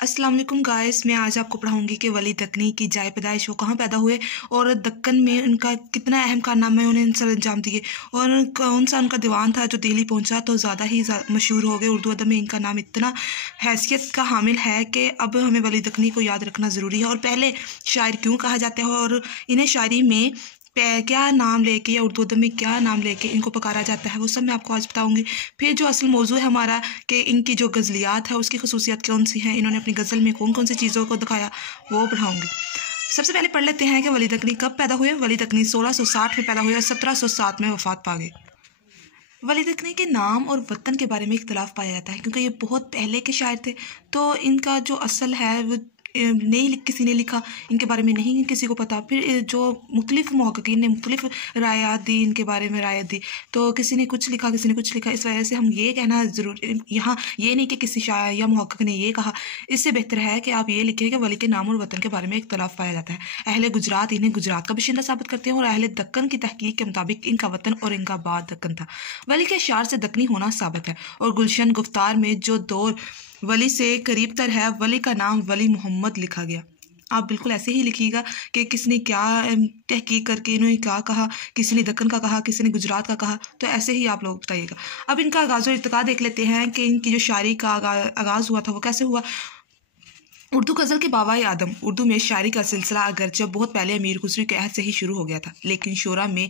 अस्सलाम वालेकुम गाइस, मैं आज आपको पढ़ाऊंगी कि वली दक्कनी की जाए पैदाइश वो कहाँ पैदा हुए और दक्कन में उनका कितना अहम कारनामा है उन्हें सर अंजाम दिए और कौन सा उनका दीवान था जो दिल्ली पहुंचा तो ज़्यादा ही मशहूर हो गए। उर्दू अदब में इनका नाम इतना हैसियत का हामिल है कि अब हमें वली दक्कनी को याद रखना ज़रूरी है। और पहले शायर क्यों कहा जाता है और इन्हें शायरी में क्या नाम लेके या उर्दू अदब में क्या नाम लेके इनको पुकारा जाता है, वो सब मैं आपको आज बताऊंगी। फिर जो असल मौजू है हमारा कि इनकी जो गज़लियात है उसकी खसूसियत कौन सी है, इन्होंने अपनी गज़ल में कौन कौन सी चीज़ों को दिखाया, वो पढ़ाऊंगी। सबसे पहले पढ़ लेते हैं कि वली दक्कनी कब पैदा हुए। वली दक्कनी 1660 में पैदा हुए और 1707 में वफात पा गए। वली दक्कनी के नाम और वतन के बारे में इख्तलाफ पाया जाता है क्योंकि ये बहुत पहले के शायर थे, तो इनका जो असल है वो नहीं किसी ने लिखा, इनके बारे में नहीं किसी को पता। फिर जो मुख्तलिफ मुहक्किकीन ने मुख्तलिफ रायात दी, इनके बारे में रायत दी, तो किसी ने कुछ लिखा किसी ने कुछ लिखा। इस वजह से हम ये कहना ज़रूर यहाँ ये नहीं कि किसी शायर या मुहक्किक ने ये कहा, इससे बेहतर है कि आप ये लिखें कि वली के नाम और वतन के बारे में इख्तलाफ पाया जाता है। अहले गुजरात इन्हें गुजरात का बाशिंदा साबित करते हैं और अहले दक्कन की तहकीक के मुताबिक इनका वतन और इनका बाद दक्कन था। वली के अशार से दक्कनी होना साबित है और गुलशन गुफ्तार में जो दौर वली से करीब तर है वली का नाम वली मोहम्मद लिखा गया। आप बिल्कुल ऐसे ही लिखिएगा कि किसने क्या तहकीक करके इन्होंने क्या कहा, किसी ने दक्कन का कहा किसी ने गुजरात का कहा, तो ऐसे ही आप लोग बताइएगा। अब इनका आगाज़ और इर्तिका देख लेते हैं कि इनकी जो शायरी का आगाज़ हुआ था वो कैसे हुआ। उर्दू गज़ल के बाबा आदम उर्दू में शायरी का सिलसिला अगरचे बहुत पहले अमीर खुसरी के अहद से ही शुरू हो गया था, लेकिन शोरा में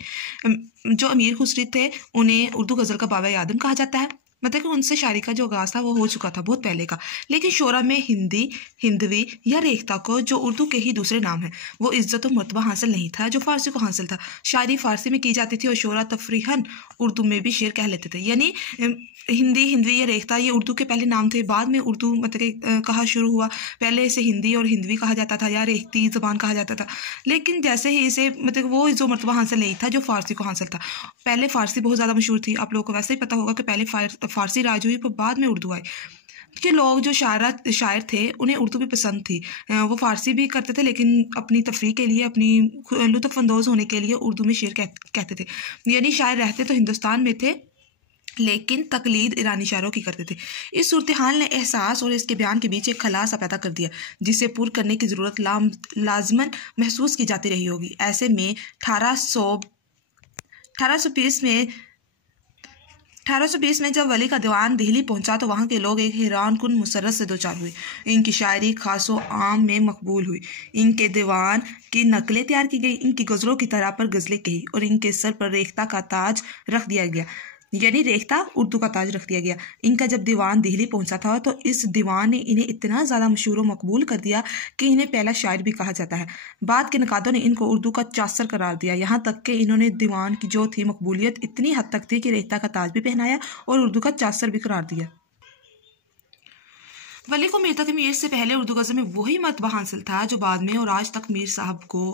जो अमीर खुसरी थे उन्हें उर्दू गज़ल का बाबा आदम कहा जाता है। मतलब कि उनसे शायरी का जो आगाज़ था वो हो चुका था बहुत पहले का, लेकिन शोरा में हिंदी हिंदवी या रेख्ता को जो उर्दू के ही दूसरे नाम है वो इज़्ज़त और मर्तबा हासिल नहीं था जो फ़ारसी को हासिल था। शायरी फ़ारसी में की जाती थी और शोरा तफरीहन उर्दू में भी शेर कह लेते थे। यानी हिंदी हिंदवी या रेख्ता ये उर्दू के पहले नाम थे, बाद में उर्दू मतलब कि कहा शुरू हुआ। पहले इसे हिंदी और हिंदवी कहा जाता था या रेख्ती ज़बान कहा जाता था, लेकिन जैसे ही इसे मतलब वो जो मर्तबा हासिल नहीं था जो फ़ारसी को हासिल था। पहले फ़ारसी बहुत ज़्यादा मशहूर थी, आप लोगों को वैसे ही पता होगा कि पहले फ़ारसी राज हुई पर बाद में उर्दू आई, कि लोग जो शायर थे उन्हें उर्दू भी पसंद थी, वो फ़ारसी भी करते थे लेकिन अपनी तफरीह के लिए अपनी लुत्फ़अंदोज़ होने के लिए उर्दू में शेर कहते थे। यानी शायर रहते तो हिंदुस्तान में थे लेकिन तकलीद ईरानी शायरों की करते थे। इस सूरत हाल ने एहसास और इसके बयान के बीच एक खला सा पैदा कर दिया जिसे पूर्ण करने की ज़रूरत लाजमन महसूस की जाती रही होगी। ऐसे में 1820 में जब वली का दीवान दिल्ली पहुंचा तो वहाँ के लोग एक हैरान कुन मुसरत से दो चार हुए। इनकी शायरी खासो आम में मकबूल हुई, इनके दीवान की नकलें तैयार की गई, इनकी गज़लों की तरह पर गज़लें कही और इनके सर पर रेख्ता का ताज रख दिया गया, यानी रेख्ता उर्दू का ताज रख दिया गया। इनका जब दीवान दिल्ली पहुंचा था तो इस दीवान ने इन्हें इतना ज़्यादा मशहूर व मकबूल कर दिया कि इन्हें पहला शायर भी कहा जाता है। बाद के नकादों ने इनको उर्दू का चासर करार दिया, यहाँ तक कि इन्होंने दीवान की जो थी मकबूलियत इतनी हद तक थी कि रेख्ता का ताज भी पहनाया और उर्दू का चासर भी करार दिया। वली को मीर तक मीर से पहले उर्दू गज़ल में वही मर्तबा हासिल था जो बाद में और आज तक मीर साहब को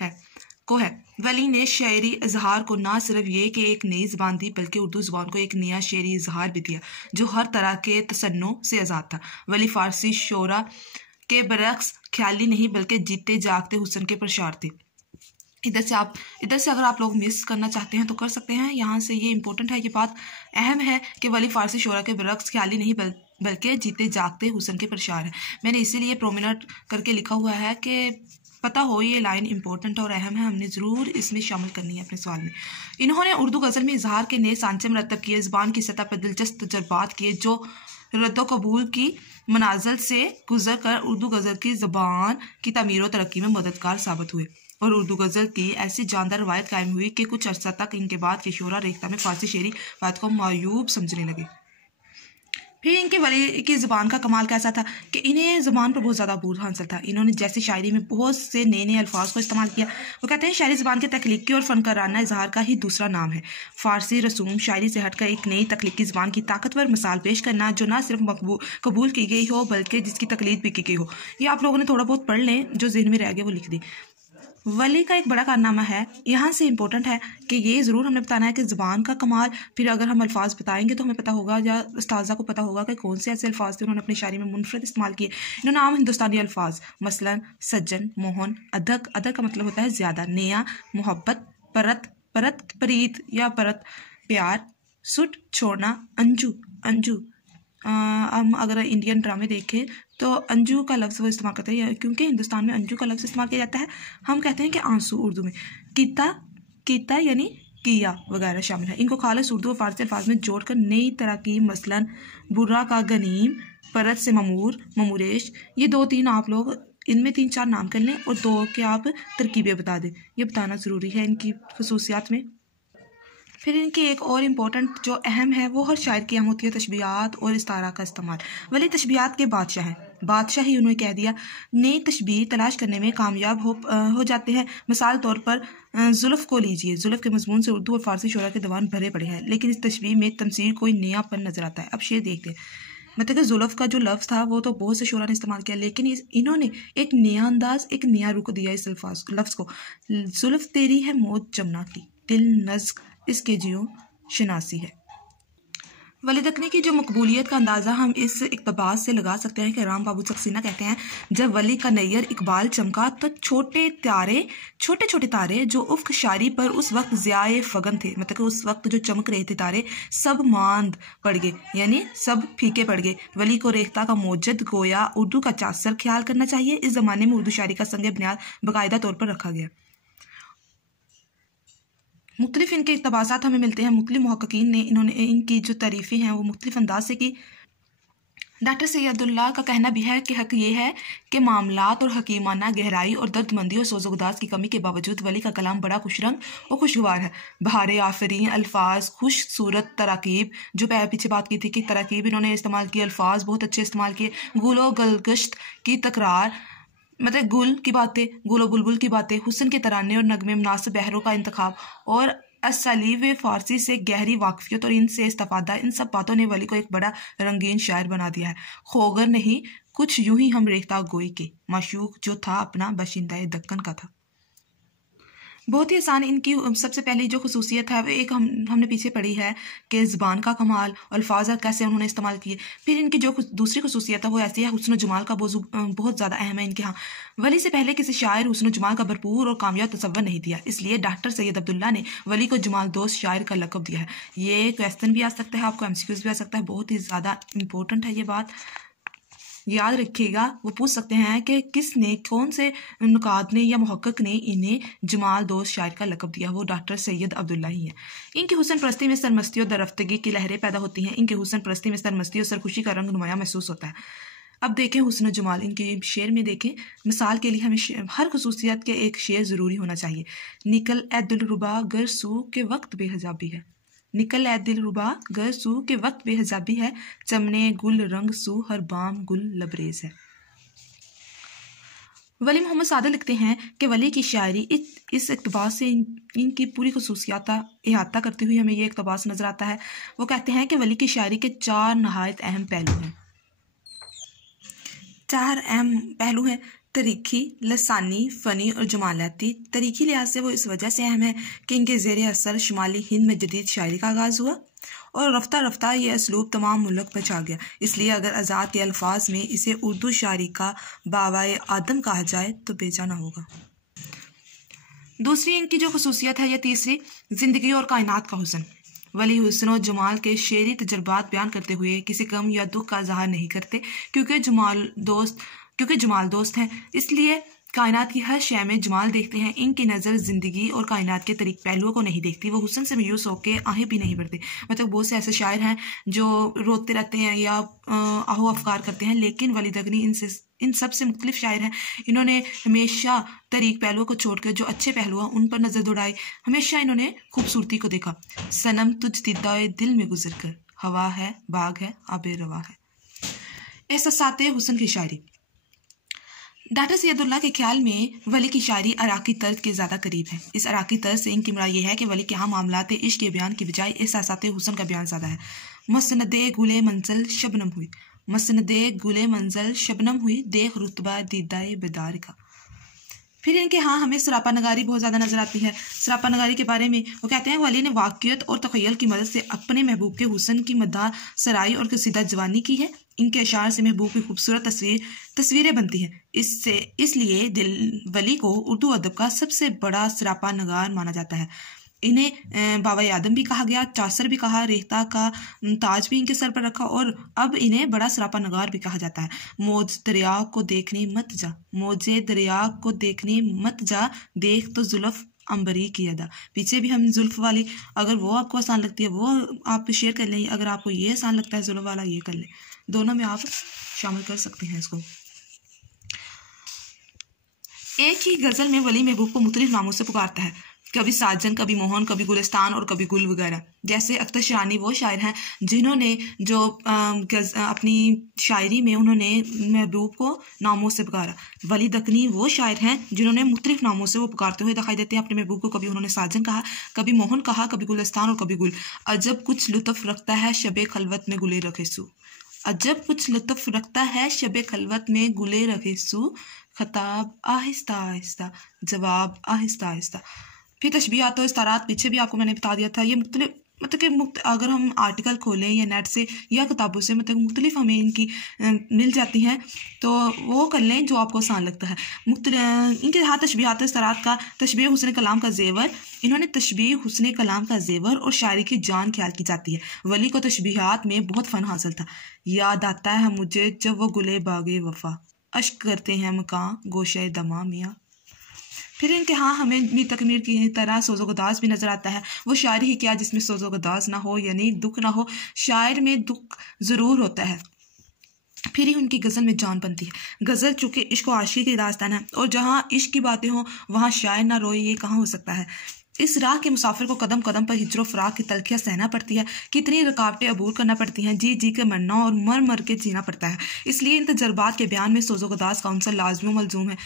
है। वली ने शेरी इजहार को ना सिर्फ ये कि एक नई ज़बान दी बल्कि उर्दू ज़बान को एक नया शेरी इजहार भी दिया जो हर तरह के तसन्नो से आज़ाद था। वली फ़ारसी शोरा के बरक्स ख्याली नहीं बल्कि जीते जागते हुस्न के प्रशार थे। इधर से अगर आप लोग मिस करना चाहते हैं तो कर सकते हैं, यहाँ से ये इंपॉर्टेंट है, ये बात अहम है कि वली फ़ारसी शोरा के बरक्स ख्याली नहीं बल्कि जीते जागते हुस्न के प्रशार है। मैंने इसीलिए प्रोमिनेंट करके लिखा हुआ है कि पता हो ये लाइन इंपॉर्टेंट और अहम है, हमने ज़रूर इसमें शामिल करनी है अपने सवाल में। इन्होंने उर्दू गज़ल में इजहार के नए सांचे मरतब किए, ज़बान की सतह पर दिलचस्प तजर्बात किए जो रद्द कबूल की मनाजिल से गुजर कर उर्दू गज़ल की ज़बान की तमीर व तरक्की में मददगार साबित हुए और उर्दू गज़ल की ऐसी जानदार रवायत कायम हुई कि कुछ अर्सा तक इनके बाद के शोरा रेख्ता में फ़ारसी शेरी बात को मायूब समझने लगे। फिर इनके वली की ज़बान का कमाल कैसा था कि इन्हें ज़बान पर बहुत ज़्यादा अबूर हासिल था। इन्होंने जैसे शायरी में बहुत से नए नए अल्फाज को इस्तेमाल किया। वो कहते हैं शायरी ज़बान के तख्लीकी और फ़नकाराना इजहार का ही दूसरा नाम है। फ़ारसी रसूम शायरी से हटकर एक नई तख्लीकी ज़बान की ताकतवर मिसाल पेश करना जो ना सिर्फ कबूल की गई हो बल्कि जिसकी तकलीद भी की गई हो। ये आप लोगों ने थोड़ा बहुत पढ़ लें, जो ज़हन में रह गया वो लिख दी। वली का एक बड़ा कारनामा है, यहाँ से इम्पोर्टेंट है कि ये ज़रूर हमने बताना है कि ज़बान का कमाल। फिर अगर हम अल्फाज बताएंगे तो हमें पता होगा या उस्ताज़ा को पता होगा कि कौन से ऐसे अल्फाज थे उन्होंने अपनी शायरी में मुनफरद इस्तेमाल किए। इन्होंने आम हिंदुस्तानी अल्फाज मसलन सज्जन, मोहन, अदक, अदक का मतलब होता है ज़्यादा, नेया, मोहब्बत, परत, परीत या परत, प्यार, सुट, छोड़ना, अंजू, हम अगर इंडियन ड्रामे देखें तो अंजू का लफ्ज़ वो इस्तेमाल करते हैं, क्योंकि हिंदुस्तान में अंजू का लफ्ज़ इस्तेमाल किया जाता है। हम कहते हैं कि आंसू उर्दू में, कीता यानी किया वगैरह शामिल है। इनको खालिस उर्दू और फारसी अल्फाज में जोड़कर नई तरकीब, मसलन बुर्रा का गनीम, परत से ममूरेश, ये 2-3 आप लोग इनमें 3-4 नाम कर लें और 2 के आप तरकीबें बता दें। ये बताना ज़रूरी है इनकी खसूसियात में। फिर इनकी एक और इम्पोर्टेंट जो अहम है वो हर शायर की अहम होती है तशबीहात और इस्तारा का इस्तेमाल। वली तशबीहात के बादशाह हैं, बादशाह ही उन्होंने कह दिया। नई तशबीह तलाश करने में कामयाब हो जाते हैं। मिसाल तौर पर जुल्फ़ को लीजिए। जुल्फ़ के मजमून से उर्दू और फारसी शोरा के दीवान भरे पड़े हैं, लेकिन इस तशबीह में तमसील कोई नयापन नजर आता है। अब शेर देखते हैं। मतलब कि जुल्फ़ का जो लफ्ज़ था वो तो बहुत से शोरा ने इस्तेमाल किया, लेकिन इन्होंने एक नया अंदाज, एक नया रुख दिया इस लफ्ज़ को। जुल्फ़ तेरी है मौत जमुना की, दिल नज़्क इसके जियो शनासी है। वली दक्कनी की जो मकबूलियत का अंदाज़ा हम इस इक़्तिबास से लगा सकते हैं कि राम बाबू सक्सेना कहते हैं, जब वली का नैयर इकबाल चमका तो छोटे छोटे तारे जो उफ़्क़ शारी पर उस वक्त ज़ियाए फ़गन थे, मतलब कि उस वक्त जो चमक रहे थे तारे, सब मांद पड़ गए, यानी सब फीके पड़ गए। वली को रेख्ता का मौजद गोया उर्दू का चासर ख्याल करना चाहिए। इस ज़माने में उर्दू शायरी का संग बुनियाद बाकायदा तौर पर रखा गया। मुख्तलिफ इनके इक़्तिबासात हमें मिलते हैं। मुख्तलिफ मुहक्किकीन ने इन्होंने इनकी जो तारीफ़ें हैं वो मुख्तलिफ अंदाज से की। डॉक्टर सैयदुल्लाह का कहना भी है कि हक़ ये है कि मामलात और हकीमाना गहराई और दर्दमंदी और सोज़ोगदास की कमी के बावजूद वली का कलाम बड़ा खुशरंग और खुशगवार है। बहारे आफरीन अल्फाज, खुश सूरत तराकीब, जो पीछे बात की थी कि तराकीब इन्होंने इस्तेमाल की, अल्फाज बहुत अच्छे इस्तेमाल किए, गुलो गलगश्त की तकरार, मतलब गुल की बातें, गुलो बुलबुल की बातें, हुस्न के तराने और नगमे, मुनासिब बहरों का इंतखाब और असलीब फ़ारसी से गहरी वाकफियत और इनसे इस्तिफ़ादा, इन सब बातों ने वली को एक बड़ा रंगीन शायर बना दिया है। खोगर नहीं कुछ यूं ही हम रेख्ता गोई के, माशूक जो था अपना बाशिंदा दक्कन का था। बहुत ही आसान इनकी सबसे पहली जो खसूसियत है एक हमने पीछे पढ़ी है कि ज़बान का कमाल, अल्फाज कैसे उन्होंने इस्तेमाल किए। फिर इनकी जो दूसरी खसूसियत है वो ऐसी है, हुस्न जमाल का मौजू बहुत ज़्यादा अहम है इनके यहाँ। वली से पहले किसी शायर हुस्न जमाल का भरपूर और कामयाब तसव्वुर नहीं दिया, इसलिए डॉक्टर सैयद अब्दुल्ला ने वली को जमाल दोस्त शायर का लक़ब दिया है। ये क्वेश्चन भी आ सकता है, आपको MCQs भी आ सकता है, बहुत ही ज़्यादा इंपॉर्टेंट है ये बात, याद रखिएगा। वो पूछ सकते हैं कि किसने, कौन से नुकात ने या मुहक्किक ने इन्हें जमाल दोस्त शायर का लक़ब दिया, वो डॉक्टर सैयद अब्दुल्ला ही है। इनकी हुस्न परस्ती में सरमस्ती और दरफ्तगी की लहरें पैदा होती हैं। इनके हुस्न परस्ती में सरमस्ती और सरखुशी का रंग नुमाया महसूस होता है। अब देखें हुस्न जमाल, इनके शेर में देखें। मिसाल के लिए हमें हर खसूसियत के एक शेर ज़रूरी होना चाहिए। निकल ए दिलरुबा गर सू के वक्त बेहजाबी है, निकल ए दिलरुबा गर सू के वक्त बेहजाबी है, चमने गुल रंग सू हर बाम गुल लबरेज है। वली मोहम्मद सादर लिखते हैं कि वली की शायरी इस इक़्तिबास से इनकी पूरी खसूसियात इहाता करती हुई हमें ये इक़्तिबास नज़र आता है। वो कहते हैं कि वली की शायरी के 4 नहायत अहम पहलू हैं। 4 अहम पहलू हैं, तरीक़ी, लसानी, फ़नी और जमालाती। तरीक़ी लिहाज से वो इस वजह से अहम है कि इनके ज़ेर असर शुमाली हिंद में जदीद शायरी का आगाज़ हुआ और रफ्ता रफ्ता ये असलूब तमाम मुल्क पर छा गया। इसलिए अगर आज़ाद के अल्फाज में इसे उर्दू शायरी का बावाए आदम कहा जाए तो बेजा ना होगा। दूसरी इनकी जो खसूसियत है, या तीसरी, ज़िंदगी और कायनात का हुस्न। वली हुस्न और जमाल के शेरी तजर्बात बयान करते हुए किसी गम या दुख का इज़हार नहीं करते, क्योंकि जमाल दोस्त हैं, इसलिए कायनात की हर शय में जमाल देखते हैं। इनकी नज़र ज़िंदगी और कायनात के तरीक़ पहलुओं को नहीं देखती। वो हुस्न से मायूस होकर आहें भी नहीं भरते। मतलब बहुत से ऐसे शायर हैं जो रोते रहते हैं या आहो अफकार करते हैं, लेकिन वली दक्कनी इन सब से मुख्तलिफ शायर हैं। इन्होंने हमेशा तरीक़ पहलुओं को छोड़कर जो अच्छे पहलू हैं उन पर नज़र दौड़ाई। हमेशा इन्होंने खूबसूरती को देखा। सनम तुझ दिदाए दिल में गुजर कर, हवा है बाग है आबे रवा है। एहसासाते हुस्न की शायरी। डॉक्टर सैयदुल्लाह के ख्याल में वली की शायरी अराकी तर्ज के ज़्यादा करीब है। इस अराकी तर्ज से इनकी मुराद ये है कि वली के यहाँ मामलात इश्क के बयान की बजाय एहसासाते हुस्न का बयान ज़्यादा है। मसनदे गुले मंजल शबनम हुई, मसनदे गुले मंजल शबनम हुई, देख रुतबा दीदाए बेदार का। फिर इनके यहाँ हमें सरापा नगारी बहुत ज़्यादा नज़र आती है। सरापा नगारी के बारे में वो कहते हैं, वली ने वाक़ियत और तख़य्युल की मदद से अपने महबूब के हुस्न की मद्दाह सराई और कसीदा जवानी की है। इनके अशार से महबूब की खूबसूरत तस्वीरें बनती हैं। इसलिए वली को उर्दू अदब का सबसे बड़ा सरापा नगार माना जाता है। इन्हें बाबा आदम भी कहा गया, चासर भी कहा, रेख्ता का ताज भी इनके सर पर रखा, और अब इन्हें बड़ा सरापा नगार भी कहा जाता है। मौज दरिया को देखने मत जा, मौजे दरिया को देखने मत जा, देख तो जुल्फ अंबरी की अदा। पीछे भी हम जुल्फ वाली, अगर वो आपको आसान लगती है वो आप शेयर कर लें, अगर आपको ये आसान लगता है जुल्फ वाला ये कर लें, दोनों में आप शामिल कर सकते हैं इसको। एक ही गज़ल में वली महबूब को मुख्तलिफ नामों से पुकारता है, कभी साजन, कभी मोहन, कभी गुलिस्तान और कभी गुल वगैरह। जैसे अख्तर शिरानी वो शायर हैं जिन्होंने जो अपनी शायरी में उन्होंने महबूब को नामों से पुकारा। वली दक्कनी वो शायर हैं जिन्होंने मुख्तलिफ नामों से वो पुकारते हुए दिखाई देते हैं अपने महबूब को। कभी उन्होंने साजन कहा, कभी मोहन कहा, कभी गुलिस्तान और कभी गुल। अजब कुछ लुत्फ़ रखता है शबे खलवत में गुले रखे सू, अजब कुछ लुत्फ़ रखता है शबे खलवत में गुले रखे सू, खताब आहिस्ता आहिस्ता, जवाब आहिस्ता आहिस्ता। फिर तशबीहात और इस्तारात पीछे भी आपको मैंने बता दिया था। ये मतलब अगर हम आर्टिकल खोलें या नेट से या किताबों से मुख्तलिफ हमें इनकी मिल जाती हैं, तो वो कर लें जो आपको आसान लगता है। इनके हाथ तशबीहात और इस्तारात का तशबीह हुस्न कलाम का जेवर, इन्होंने तशबीह हुस्न कलाम का जेवर और शायरी की जान ख्याल की जाती है। वली को तशबीहात में बहुत फ़न हासिल था। याद आता है मुझे जब वो गुले बागे वफ़ा, अश्क करते हैं मकां गोशे दमा मियाँ। फिर इनके हाँ हमें मीर तकमीर की तरह सोज़ो गदाज भी नज़र आता है। वो शायरी ही क्या जिसमें सोज़ो गदाज ना हो, यानी दुख ना हो। शायर में दुख ज़रूर होता है, फिर ही उनकी गज़ल में जान बनती है। गज़ल चूँकि इश्क व आशिकी की दास्तान है, और जहाँ इश्क की बातें हों वहाँ शायर ना रोए, ये कहाँ हो सकता है। इस राह के मुसाफिर को कदम कदम पर हिजरो फराक की तलखियाँ सहना पड़ती है, कितनी रुकावटें अबूर करना पड़ती हैं, जी जी के मरना और मर मर के जीना पड़ता है। इसलिए इन तजर्बात के बयान में सोज़ो गदाज का अंसर लाज़मी व मलज़ूम है।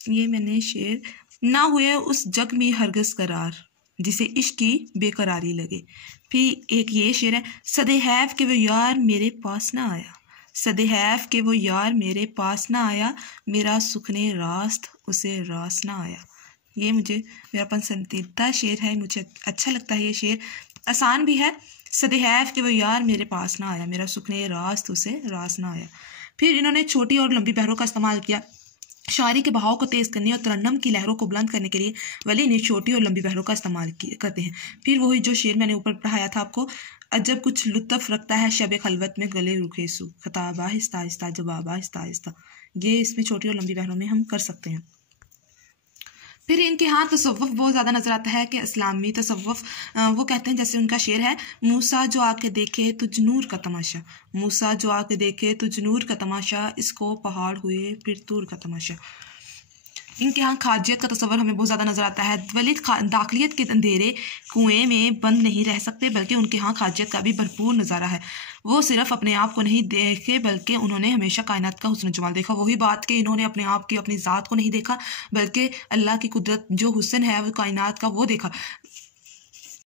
ये मैंने शेर, ना हुए उस जग में हरगिज़ करार जिसे इश्क की बेकरारी लगे। फिर एक ये शेर है, सदे हैफ के वो यार मेरे पास ना आया, सदे हैफ के वो यार मेरे पास ना आया, मेरा सुखने रास्त उसे रास ना आया। ये मेरा पसंदीदा शेर है, मुझे अच्छा लगता है ये शेर, आसान भी है। सदे हैफ के वो यार मेरे पास ना आया, मेरा सुखने रास्त उसे रास ना आया। फिर इन्होंने छोटी और लंबी बहरों का इस्तेमाल किया। शायरी के बहाव को तेज़ करने और तरन्नम की लहरों को बुलंद करने के लिए वली ने छोटी और लंबी बहरों का इस्तेमाल करते हैं। फिर वही जो शेर मैंने ऊपर पढ़ाया था आपको, अजब कुछ लुत्फ़ रखता है शब खलवत में गले रुखे सू, खताब आहिस्ता आहिस्ता, जवाब आहिस्ता आहिस्ता। ये इसमें छोटी और लंबी बहरों में हम कर सकते हैं। फिर इनके यहाँ तसव्वुफ़ बहुत ज़्यादा नज़र आता है कि इस्लामी तसव्वुफ़, वो कहते हैं, जैसे उनका शेर है, मूसा जो आके देखे तुझ नूर का तमाशा, मूसा जो आके देखे तुझ नूर का तमाशा, इसको पहाड़ हुए फिर तूर का तमाशा। इनके यहाँ खाजियत का तस्वर हमें बहुत ज़्यादा नज़र आता है। वली दाखिलियत के अंधेरे कुएँ में बंद नहीं रह सकते, बल्कि उनके यहाँ खाजियत का भी भरपूर नज़ारा है। वो सिर्फ अपने आप को नहीं देखे, बल्कि उन्होंने हमेशा कायनात का हुस्न जमाल देखा। वही बात कि इन्होंने अपने आप की, अपनी ज़ात को नहीं देखा, बल्कि अल्लाह की कुदरत जो हुस्न है वो कायनात का, वो देखा।